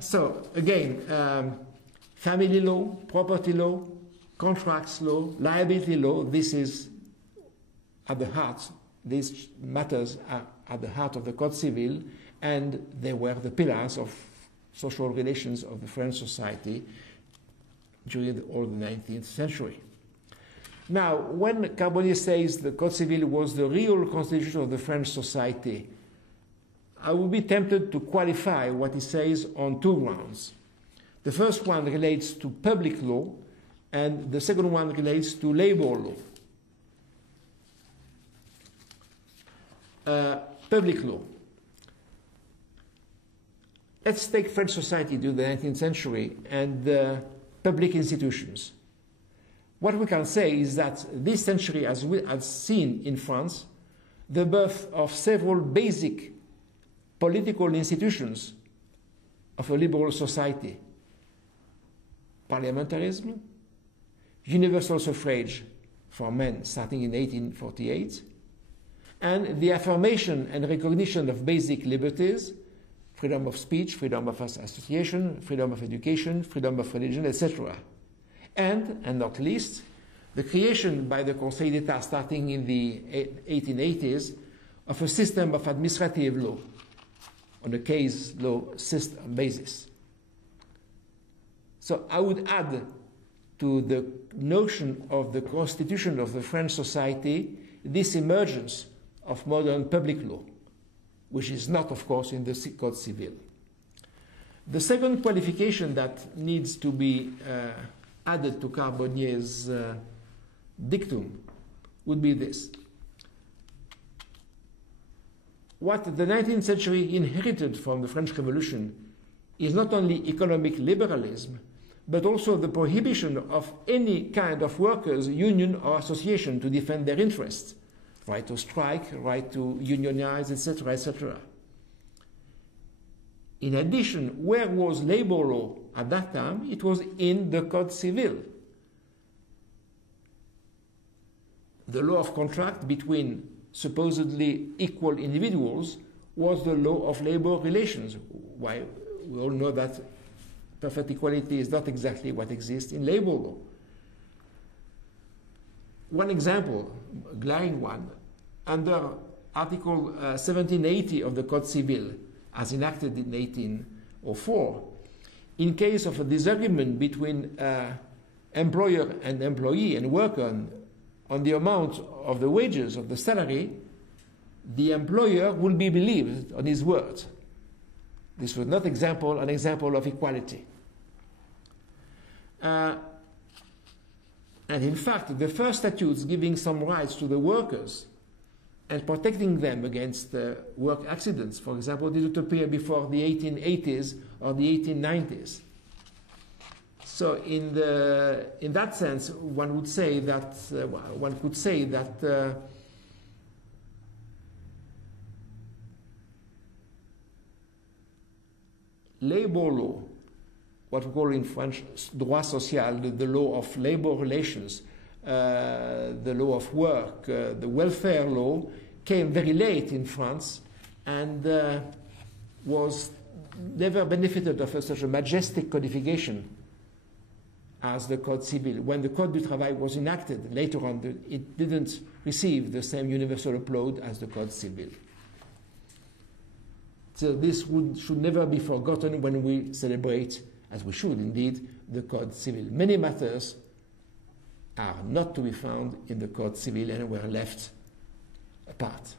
So again, family law, property law, contracts law, liability law, this is at the heart, these matters are at the heart of the Code Civil, and they were the pillars of social relations of the French society during all the 19th century. Now, when Carbonnier says the Code Civil was the real constitution of the French society, I would be tempted to qualify what he says on two grounds. The first one relates to public law, and the second one relates to labor law. Public law. Let's take French society during the 19th century and public institutions. What we can say is that this century has seen in France the birth of several basic political institutions of a liberal society. Parliamentarism, universal suffrage for men starting in 1848, and the affirmation and recognition of basic liberties, freedom of speech, freedom of association, freedom of education, freedom of religion, etc. And not least, the creation by the Conseil d'État starting in the 1880s of a system of administrative law on a case law system basis. So I would add to the notion of the constitution of the French society this emergence of modern public law, which is not, of course, in the Code Civil. The second qualification that needs to be added to Carbonnier's dictum would be this. What the 19th century inherited from the French Revolution is not only economic liberalism, but also the prohibition of any kind of workers' union or association to defend their interests, right to strike, right to unionize, etc., etc. In addition, where was labor law at that time? It was in the Code Civil. The law of contract between supposedly equal individuals was the law of labor relations. Why? We all know that perfect equality is not exactly what exists in labor law. One example, a glaring one, under Article 1780 of the Code Civil, as enacted in 1804, in case of a disagreement between employer and employee and worker on the amount of the wages of the salary, the employer will be believed on his word. This was not an example of equality. And in fact, the first statutes giving some rights to the workers and protecting them against work accidents, for example, did not appear before the 1880s or the 1890s. So in that sense, one could say that labor law, what we call in French droit social, the law of labor relations, the law of work, the welfare law, came very late in France and was never benefited of such a majestic codification as the Code Civil. When the Code du Travail was enacted later on, it didn't receive the same universal applaud as the Code Civil. So this should never be forgotten when we celebrate, as we should indeed, the Code Civil. Many matters are not to be found in the Code Civil and were left apart.